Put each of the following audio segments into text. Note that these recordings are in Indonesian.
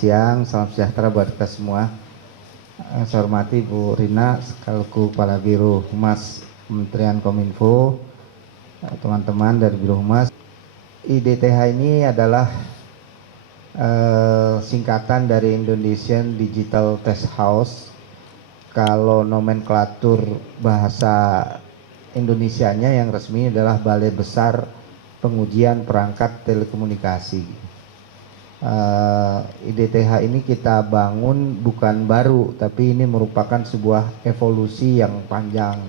siang, salam sejahtera buat kita semua. Saya hormati Bu Rina selaku Kepala Biro Humas Kementerian Kominfo, teman-teman dari Biro Humas. IDTH ini adalah singkatan dari Indonesian Digital Test House. Kalau nomenklatur bahasa Indonesianya yang resmi adalah Balai Besar Pengujian Perangkat Telekomunikasi. IDTH ini kita bangun bukan baru, tapi ini merupakan sebuah evolusi yang panjang.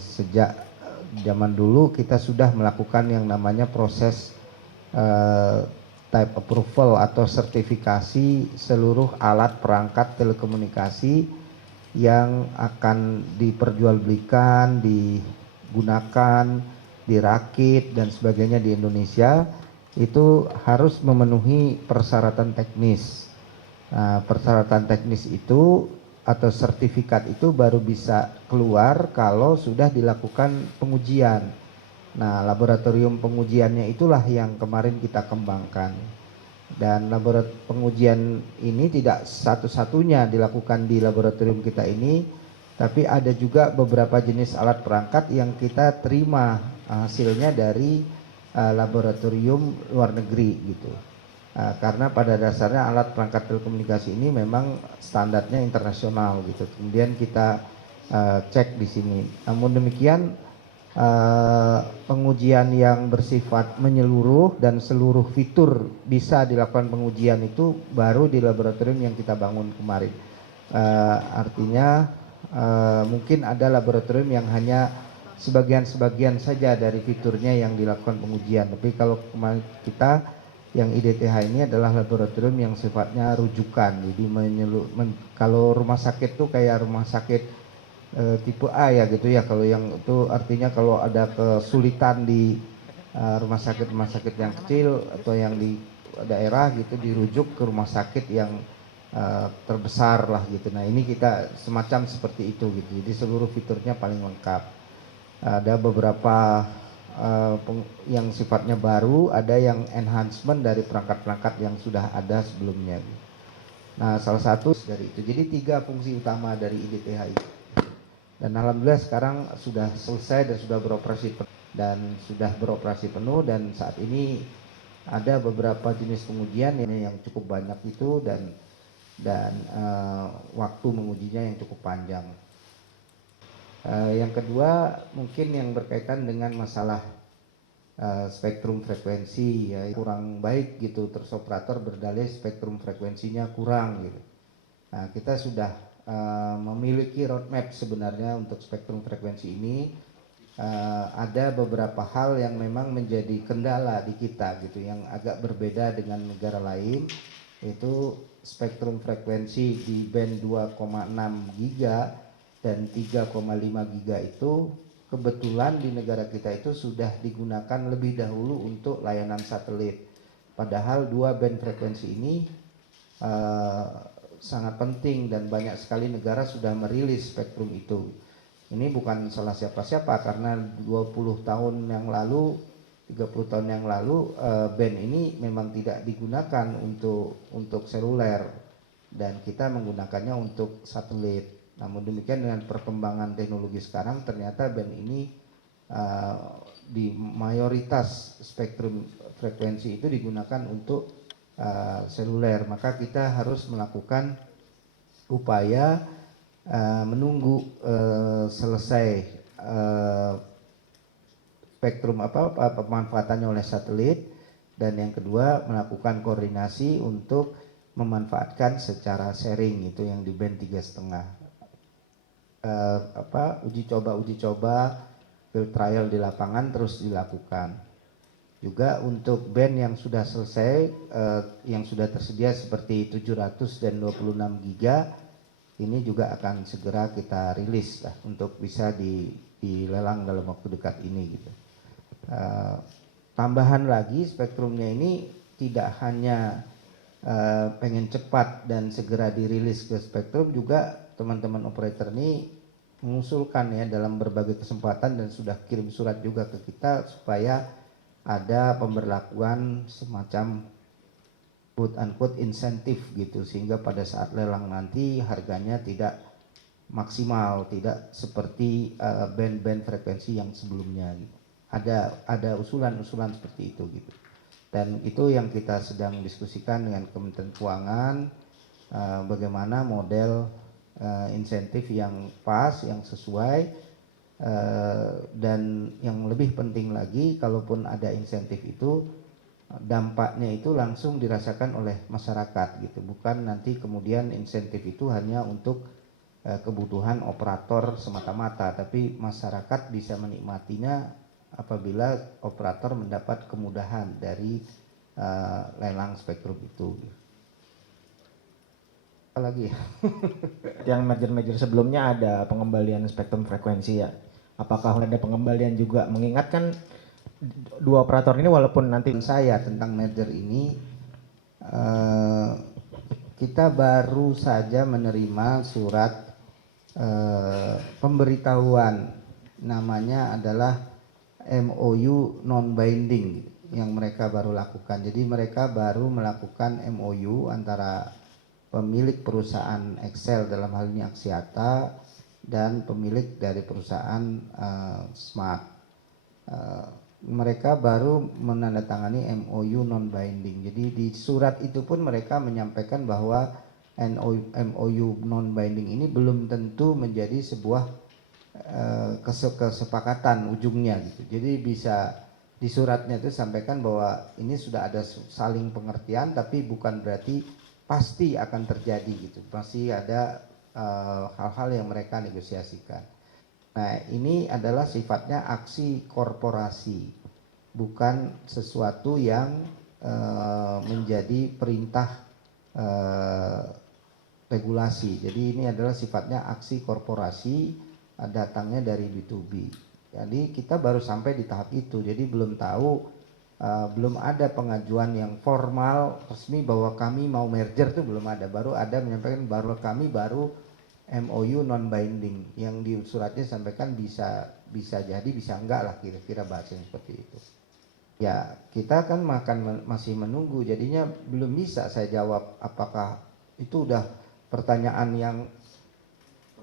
Sejak zaman dulu kita sudah melakukan yang namanya proses type approval atau sertifikasi seluruh alat perangkat telekomunikasi yang akan diperjualbelikan, digunakan, dirakit dan sebagainya di Indonesia. Itu harus memenuhi persyaratan teknis. Nah, persyaratan teknis itu atau sertifikat itu baru bisa keluar kalau sudah dilakukan pengujian. Nah, laboratorium pengujiannya itulah yang kemarin kita kembangkan. Dan pengujian ini tidak satu-satunya dilakukan di laboratorium kita ini, tapi ada juga beberapa jenis alat perangkat yang kita terima hasilnya dari laboratorium luar negeri gitu. Karena pada dasarnya alat perangkat telekomunikasi ini memang standarnya internasional gitu. Kemudian kita cek di sini. Namun demikian pengujian yang bersifat menyeluruh dan seluruh fitur bisa dilakukan pengujian itu baru di laboratorium yang kita bangun kemarin. Artinya mungkin ada laboratorium yang hanya sebagian-sebagian saja dari fiturnya yang dilakukan pengujian. Tapi kalau kita yang IDTH ini adalah laboratorium yang sifatnya rujukan. Jadi kalau rumah sakit tuh kayak rumah sakit tipe A ya gitu ya. Kalau yang itu artinya kalau ada kesulitan di rumah sakit yang kecil atau yang di daerah gitu dirujuk ke rumah sakit yang terbesar lah gitu. Nah ini kita semacam seperti itu gitu. Jadi seluruh fiturnya paling lengkap. Ada beberapa yang sifatnya baru, ada yang enhancement dari perangkat-perangkat yang sudah ada sebelumnya. Nah, salah satu dari itu. Jadi 3 fungsi utama dari IDTH itu. Dan alhamdulillah sekarang sudah selesai dan sudah beroperasi penuh dan saat ini ada beberapa jenis pengujian yang cukup banyak itu dan waktu mengujinya yang cukup panjang. Yang kedua mungkin yang berkaitan dengan masalah spektrum frekuensi ya kurang baik gitu, terus operator berdalih spektrum frekuensinya kurang gitu. Nah kita sudah memiliki roadmap sebenarnya untuk spektrum frekuensi ini. Ada beberapa hal yang memang menjadi kendala di kita gitu yang agak berbeda dengan negara lain, yaitu spektrum frekuensi di band 2,6 giga dan 3,5 giga itu kebetulan di negara kita itu sudah digunakan lebih dahulu untuk layanan satelit. Padahal 2 band frekuensi ini sangat penting dan banyak sekali negara sudah merilis spektrum itu. Ini bukan salah siapa-siapa karena 20 tahun yang lalu, 30 tahun yang lalu band ini memang tidak digunakan untuk seluler dan kita menggunakannya untuk satelit. Namun demikian dengan perkembangan teknologi sekarang ternyata band ini di mayoritas spektrum frekuensi itu digunakan untuk seluler. Maka kita harus melakukan upaya menunggu selesai spektrum pemanfaatannya oleh satelit, dan yang kedua melakukan koordinasi untuk memanfaatkan secara sharing itu yang di band 3,5. Uji coba field trial di lapangan terus dilakukan. Juga untuk band yang sudah selesai, yang sudah tersedia seperti 700 dan 26 giga, ini juga akan segera kita rilis lah untuk bisa dilelang dalam waktu dekat ini gitu. Tambahan lagi spektrumnya ini tidak hanya pengen cepat dan segera dirilis ke spektrum, juga teman-teman operator ini mengusulkan ya dalam berbagai kesempatan dan sudah kirim surat juga ke kita supaya ada pemberlakuan semacam quote unquote insentif gitu, sehingga pada saat lelang nanti harganya tidak maksimal, tidak seperti band-band frekuensi yang sebelumnya gitu. Ada usulan-usulan seperti itu gitu. Dan itu yang kita sedang diskusikan dengan Kementerian Keuangan, bagaimana model insentif yang pas, yang sesuai, dan yang lebih penting lagi, kalaupun ada insentif itu dampaknya itu langsung dirasakan oleh masyarakat gitu, bukan nanti kemudian insentif itu hanya untuk kebutuhan operator semata-mata, tapi masyarakat bisa menikmatinya apabila operator mendapat kemudahan dari lelang spektrum itu. Apalagi ya? Yang merger-merger sebelumnya ada pengembalian spektrum frekuensi ya. Apakah ada pengembalian juga, mengingatkan dua operator ini walaupun nanti saya tentang merger ini, kita baru saja menerima surat pemberitahuan, namanya adalah MOU non binding yang mereka baru lakukan. Jadi mereka baru melakukan MOU antara pemilik perusahaan Excel, dalam hal ini Axiata, dan pemilik dari perusahaan Smart. Mereka baru menandatangani MOU non binding. Jadi di surat itu pun mereka menyampaikan bahwa MOU non binding ini belum tentu menjadi sebuah kesepakatan ujungnya gitu. Jadi bisa di suratnya itu sampaikan bahwa ini sudah ada saling pengertian, tapi bukan berarti pasti akan terjadi gitu. Pasti ada hal-hal yang mereka negosiasikan. Nah, ini adalah sifatnya aksi korporasi, bukan sesuatu yang menjadi perintah regulasi. Jadi ini adalah sifatnya aksi korporasi, datangnya dari B2B. Jadi kita baru sampai di tahap itu. Jadi belum tahu, belum ada pengajuan yang formal resmi bahwa kami mau merger, itu belum ada. Baru ada menyampaikan baru kami baru MOU non binding, yang di suratnya sampaikan bisa jadi bisa enggak lah, kira-kira bahasanya seperti itu. Ya kita kan masih menunggu, jadinya belum bisa saya jawab apakah itu udah pertanyaan yang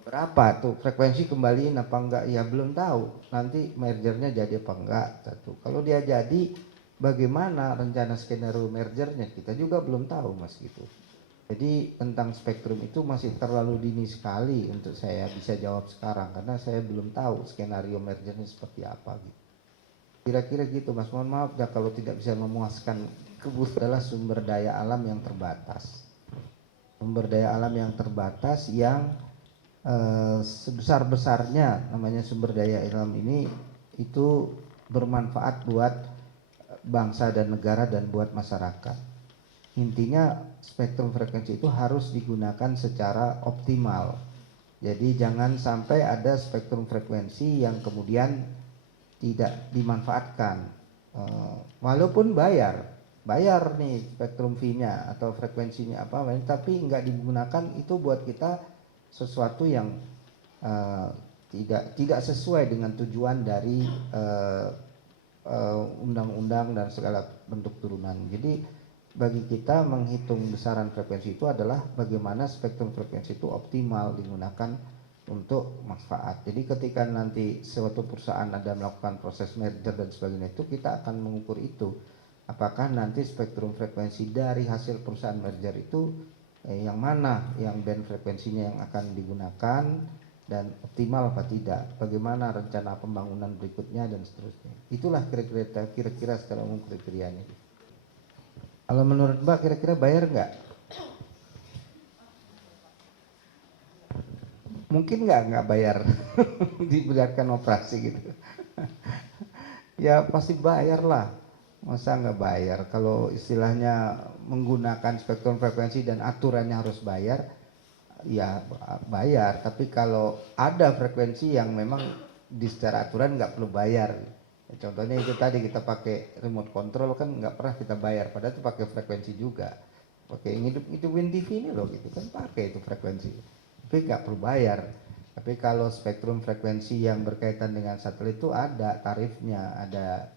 berapa tuh frekuensi kembaliin apa enggak, ya belum tahu nanti mergernya jadi apa enggak. Satu, kalau dia jadi bagaimana rencana skenario mergernya kita juga belum tahu mas gitu. Jadi tentang spektrum itu masih terlalu dini sekali untuk saya bisa jawab sekarang, karena saya belum tahu skenario mergernya seperti apa gitu. Kira-kira gitu mas, mohon maaf ya kalau tidak bisa memuaskan. Kebutuhan adalah sumber daya alam yang terbatas. Sumber daya alam yang terbatas yang sebesar-besarnya namanya sumber daya alam ini itu bermanfaat buat bangsa dan negara dan buat masyarakat. Intinya spektrum frekuensi itu harus digunakan secara optimal. Jadi jangan sampai ada spektrum frekuensi yang kemudian tidak dimanfaatkan, walaupun bayar nih spektrum fee-nya atau frekuensinya apa, tapi nggak digunakan, itu buat kita sesuatu yang tidak sesuai dengan tujuan dari undang-undang dan segala bentuk turunan. Jadi bagi kita menghitung besaran frekuensi itu adalah bagaimana spektrum frekuensi itu optimal digunakan untuk manfaat. Jadi ketika nanti suatu perusahaan ada melakukan proses merger dan sebagainya, itu kita akan mengukur itu, apakah nanti spektrum frekuensi dari hasil perusahaan merger itu yang mana yang band frekuensinya yang akan digunakan dan optimal apa tidak, bagaimana rencana pembangunan berikutnya dan seterusnya. Itulah kira-kira secara umum kriterianya. Kalau menurut Mbak kira-kira bayar nggak? Mungkin nggak bayar diberikan operasi gitu. Ya pasti bayar lah, masa nggak bayar? Kalau istilahnya menggunakan spektrum frekuensi dan aturannya harus bayar, ya bayar. Tapi kalau ada frekuensi yang memang di secara aturan nggak perlu bayar, contohnya itu tadi kita pakai remote control kan nggak pernah kita bayar, padahal itu pakai frekuensi juga. Oke, ngidupin TV ini loh gitu kan pakai itu frekuensi, tapi nggak perlu bayar. Tapi kalau spektrum frekuensi yang berkaitan dengan satelit itu ada tarifnya, ada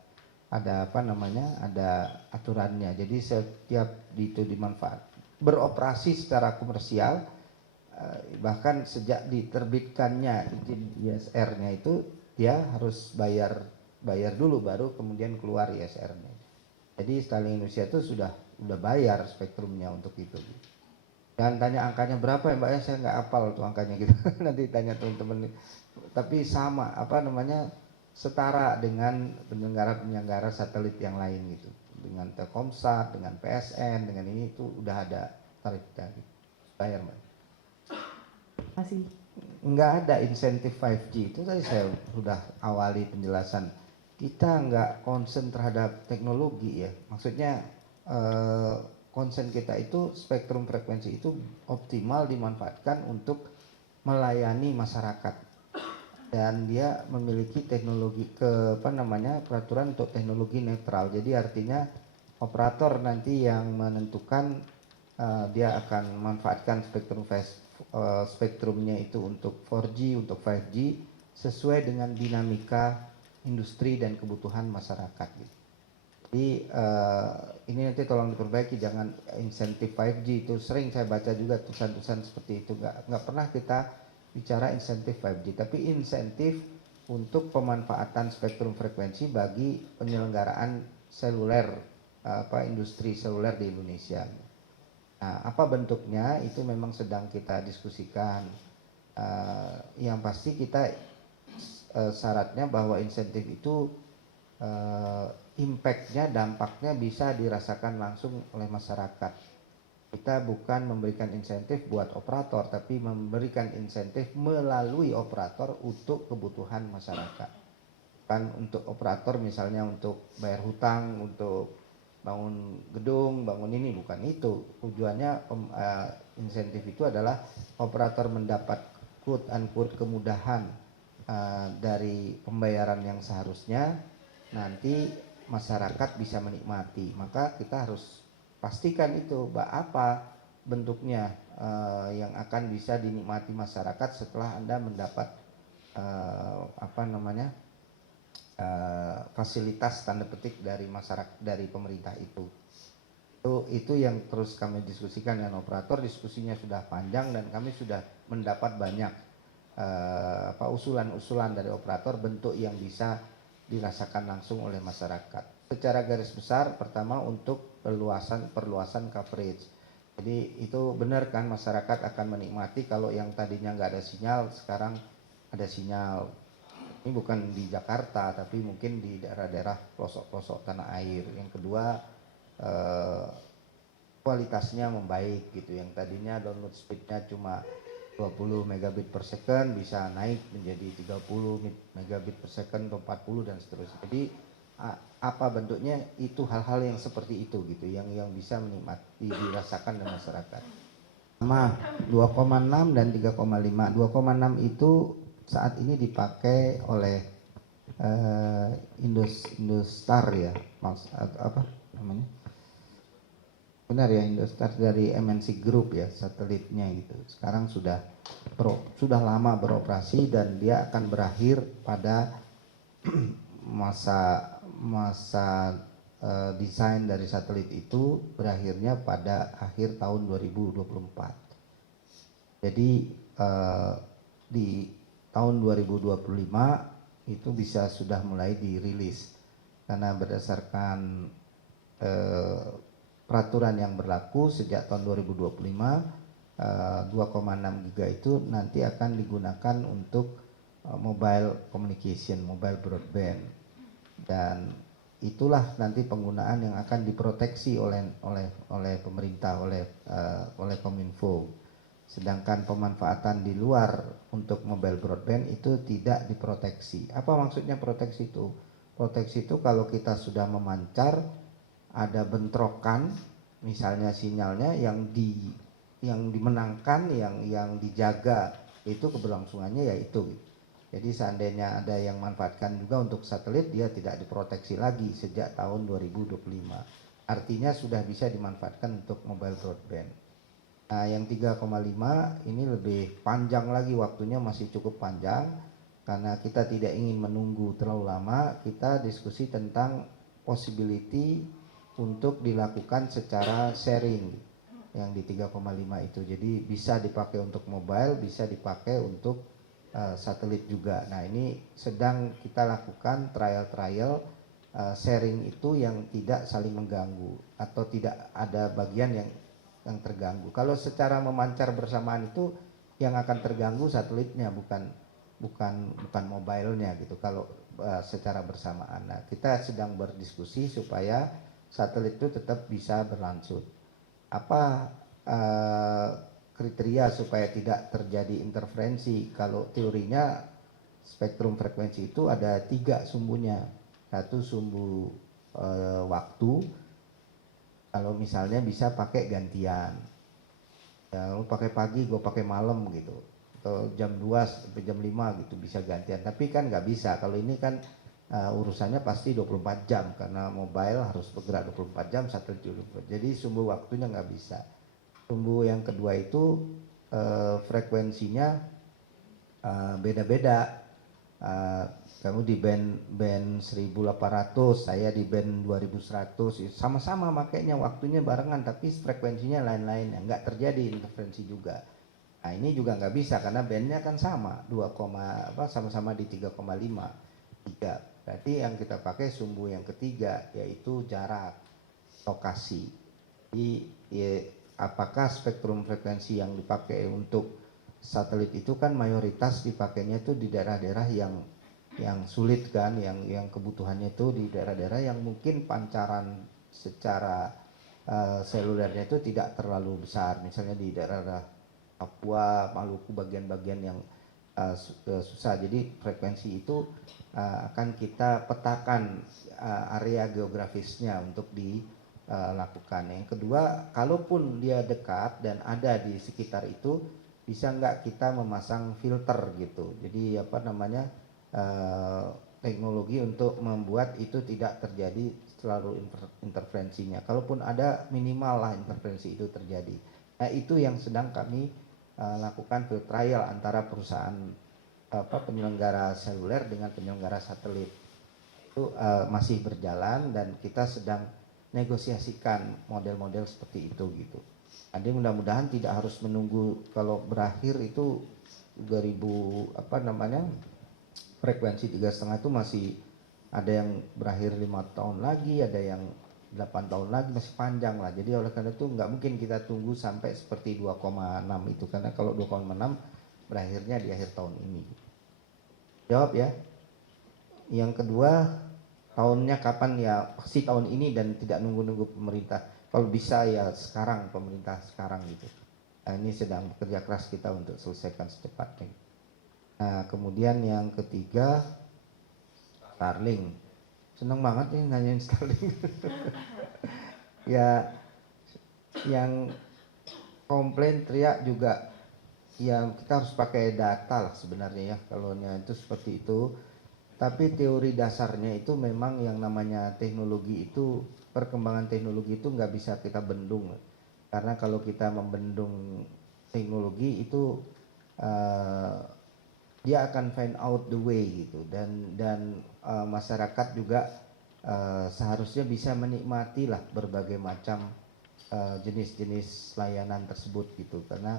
ada apa namanya, ada aturannya. Jadi setiap itu beroperasi secara komersial, bahkan sejak diterbitkannya izin ISR-nya itu dia harus bayar dulu baru kemudian keluar ISR-nya. Jadi Starlink Indonesia itu sudah bayar spektrumnya untuk itu. Dan tanya angkanya berapa ya Mbak ya, saya nggak hafal tuh angkanya gitu. Nanti tanya teman-teman. Tapi sama apa namanya, setara dengan penyelenggara satelit yang lain gitu. Dengan Telkomsat, dengan PSN, dengan ini itu udah ada tarifnya gitu. Bayar Mbak. Masih. Nggak ada insentif 5G, itu tadi saya sudah awali penjelasan. Kita nggak concern terhadap teknologi ya, maksudnya concern kita itu spektrum frekuensi itu optimal dimanfaatkan untuk melayani masyarakat, dan dia memiliki teknologi peraturan untuk teknologi netral. Jadi artinya operator nanti yang menentukan dia akan memanfaatkan spektrumnya itu untuk 4G, untuk 5G sesuai dengan dinamika industri dan kebutuhan masyarakat gitu. Jadi ini nanti tolong diperbaiki, jangan insentif 5G itu sering saya baca juga tulisan-tulisan seperti itu, nggak pernah kita bicara insentif 5G, tapi insentif untuk pemanfaatan spektrum frekuensi bagi penyelenggaraan seluler, industri seluler di Indonesia. Nah, apa bentuknya itu memang sedang kita diskusikan. Yang pasti kita syaratnya bahwa insentif itu impact-nya, dampaknya bisa dirasakan langsung oleh masyarakat. Kita bukan memberikan insentif buat operator, tapi memberikan insentif melalui operator untuk kebutuhan masyarakat. Kan untuk operator misalnya untuk bayar hutang, untuk bangun gedung, bangun ini, bukan itu. Tujuannya insentif itu adalah operator mendapat quote unquote kemudahan dari pembayaran yang seharusnya nanti masyarakat bisa menikmati. Maka kita harus pastikan itu apa bentuknya yang akan bisa dinikmati masyarakat setelah Anda mendapat fasilitas tanda petik dari masyarakat, dari pemerintah itu. Itu yang terus kami diskusikan dengan operator. Diskusinya sudah panjang dan kami sudah mendapat banyak usulan-usulan dari operator bentuk yang bisa dirasakan langsung oleh masyarakat. Secara garis besar, pertama untuk perluasan coverage. Jadi itu benar kan, masyarakat akan menikmati kalau yang tadinya nggak ada sinyal sekarang ada sinyal. Ini bukan di Jakarta, tapi mungkin di daerah-daerah pelosok-pelosok tanah air. Yang kedua, kualitasnya membaik gitu. Yang tadinya download speednya cuma 20 megabit per second bisa naik menjadi 30 megabit per second atau 40 dan seterusnya. Jadi apa bentuknya itu, hal-hal yang seperti itu gitu yang bisa dirasakan oleh masyarakat. Sama 2,6 dan 3,5. 2,6 itu saat ini dipakai oleh Indostar ya, apa namanya? Benar ya, Indostar dari MNC Group ya, satelitnya gitu. Sekarang sudah lama beroperasi dan dia akan berakhir pada masa desain dari satelit itu berakhirnya pada akhir tahun 2024. Jadi di tahun 2025 itu bisa sudah mulai dirilis, karena berdasarkan peraturan yang berlaku sejak tahun 2025, 2,6 giga itu nanti akan digunakan untuk mobile communication, mobile broadband, dan itulah nanti penggunaan yang akan diproteksi oleh pemerintah, oleh Kominfo. Sedangkan pemanfaatan di luar untuk mobile broadband itu tidak diproteksi. Apa maksudnya proteksi itu? Proteksi itu kalau kita sudah memancar, ada bentrokan, misalnya sinyalnya yang dimenangkan, yang dijaga itu keberlangsungannya yaitu. Jadi seandainya ada yang manfaatkan juga untuk satelit, dia tidak diproteksi lagi sejak tahun 2025. Artinya sudah bisa dimanfaatkan untuk mobile broadband. Nah, yang 3,5 ini lebih panjang lagi, waktunya masih cukup panjang. Karena kita tidak ingin menunggu terlalu lama, kita diskusi tentang possibility untuk dilakukan secara sharing yang di 3,5 itu. Jadi bisa dipakai untuk mobile, bisa dipakai untuk satelit juga. Nah, ini sedang kita lakukan trial sharing itu yang tidak saling mengganggu atau tidak ada bagian yang terganggu. Kalau secara memancar bersamaan itu yang akan terganggu satelitnya, bukan mobilenya gitu. Kalau secara bersamaan. Nah, kita sedang berdiskusi supaya satelit itu tetap bisa berlangsung. Apa kriteria supaya tidak terjadi interferensi? Kalau teorinya spektrum frekuensi itu ada 3 sumbunya. Satu sumbu waktu, kalau misalnya bisa pakai gantian, ya lu pakai pagi gue pakai malam gitu, atau jam 2 sampai jam 5 gitu bisa gantian. Tapi kan nggak bisa, kalau ini kan urusannya pasti 24 jam karena mobile harus bergerak 24 jam, satu 24. Jadi sumbu waktunya nggak bisa. Sumbu yang kedua itu frekuensinya beda-beda. Kamu di band 1800, saya di band 2100, sama-sama makanya waktunya barengan tapi frekuensinya lain-lain, nggak terjadi interferensi juga. Nah, ini juga nggak bisa karena bandnya kan sama, sama-sama di 3,5. Berarti yang kita pakai sumbu yang ketiga yaitu jarak, lokasi. Jadi apakah spektrum frekuensi yang dipakai untuk satelit itu kan mayoritas dipakainya itu di daerah-daerah yang sulit kan, yang kebutuhannya itu di daerah-daerah yang mungkin pancaran secara selulernya itu tidak terlalu besar, misalnya di daerah Papua, Maluku, bagian-bagian yang susah. Jadi frekuensi itu akan kita petakan area geografisnya untuk dilakukan. Yang kedua, kalaupun dia dekat dan ada di sekitar itu, bisa nggak kita memasang filter gitu. Jadi teknologi untuk membuat itu tidak terjadi selalu interferensinya. Kalaupun ada, minimal lah interferensi itu terjadi. Nah, itu yang sedang kami lakukan field trial antara perusahaan penyelenggara seluler dengan penyelenggara satelit. Itu masih berjalan dan kita sedang negosiasikan model-model seperti itu gitu. Jadi mudah-mudahan tidak harus menunggu, kalau berakhir itu 2000 frekuensi 3,5 itu masih ada yang berakhir 5 tahun lagi, ada yang 8 tahun lagi, masih panjang lah. Jadi oleh karena itu nggak mungkin kita tunggu sampai seperti 2,6 itu, karena kalau 2,6 berakhirnya di akhir tahun ini. Jawab ya. Yang kedua, tahunnya kapan? Ya pasti tahun ini dan tidak nunggu-nunggu pemerintah. Kalau bisa ya sekarang, pemerintah sekarang gitu. Nah, ini sedang bekerja keras kita untuk selesaikan secepatnya. Nah, kemudian yang ketiga, Starlink. Seneng banget nih nanyain Starlink. Ya, yang komplain teriak juga, ya kita harus pakai data lah sebenarnya ya, kalau itu seperti itu. Tapi teori dasarnya itu memang yang namanya teknologi itu, perkembangan teknologi itu nggak bisa kita bendung. Karena kalau kita membendung teknologi itu dia akan find out the way gitu, dan masyarakat juga seharusnya bisa menikmati lah berbagai macam jenis-jenis layanan tersebut gitu, karena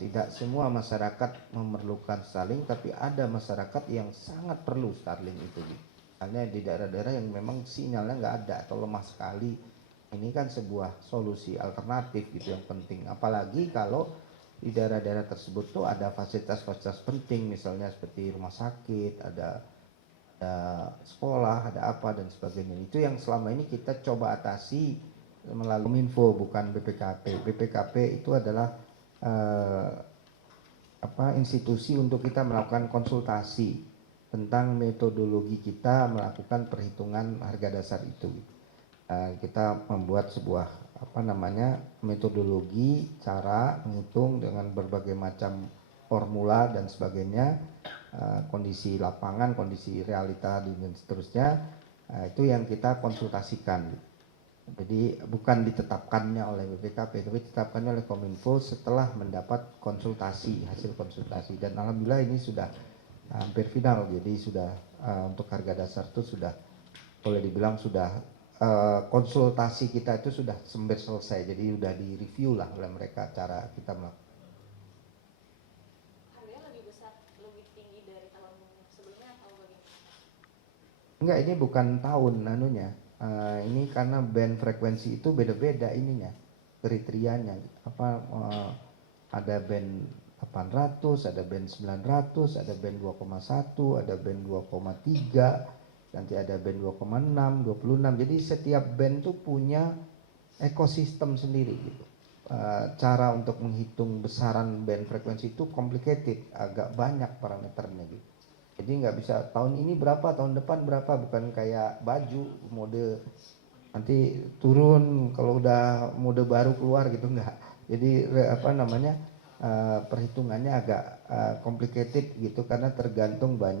tidak semua masyarakat memerlukan Starlink, tapi ada masyarakat yang sangat perlu Starlink itu gitu. Misalnya di daerah-daerah yang memang sinyalnya nggak ada atau lemah sekali, ini kan sebuah solusi alternatif gitu yang penting, apalagi kalau di daerah-daerah tersebut tuh ada fasilitas-fasilitas penting, misalnya seperti rumah sakit, ada sekolah, ada apa dan sebagainya. Itu yang selama ini kita coba atasi melalui Kominfo, bukan BPKP. BPKP itu adalah institusi untuk kita melakukan konsultasi tentang metodologi kita melakukan perhitungan harga dasar itu. Kita membuat sebuah metodologi cara menghitung dengan berbagai macam formula dan sebagainya, kondisi lapangan, kondisi realita dan seterusnya. Itu yang kita konsultasikan. Jadi bukan ditetapkannya oleh BPKP, tapi ditetapkannya oleh Kominfo setelah mendapat hasil konsultasi, dan alhamdulillah ini sudah hampir final. Jadi sudah untuk harga dasar itu sudah boleh dibilang sudah konsultasi kita itu sudah hampir selesai, jadi udah di review lah oleh mereka cara kita melakukan. Harganya lebih besar, lebih tinggi dari tahun sebelumnya atau bagaimana? Enggak, ini bukan tahun anunya. Ini karena band frekuensi itu beda-beda ininya, kriterianya. Ada band 800, ada band 900, ada band 2,1, ada band 2,3, nanti ada band 2,6, 26. Jadi setiap band tuh punya ekosistem sendiri gitu. Cara untuk menghitung besaran band frekuensi itu complicated, agak banyak parameternya gitu. Jadi nggak bisa tahun ini berapa, tahun depan berapa, bukan kayak baju mode nanti turun kalau udah mode baru keluar gitu, nggak. Jadi perhitungannya agak complicated gitu karena tergantung banyak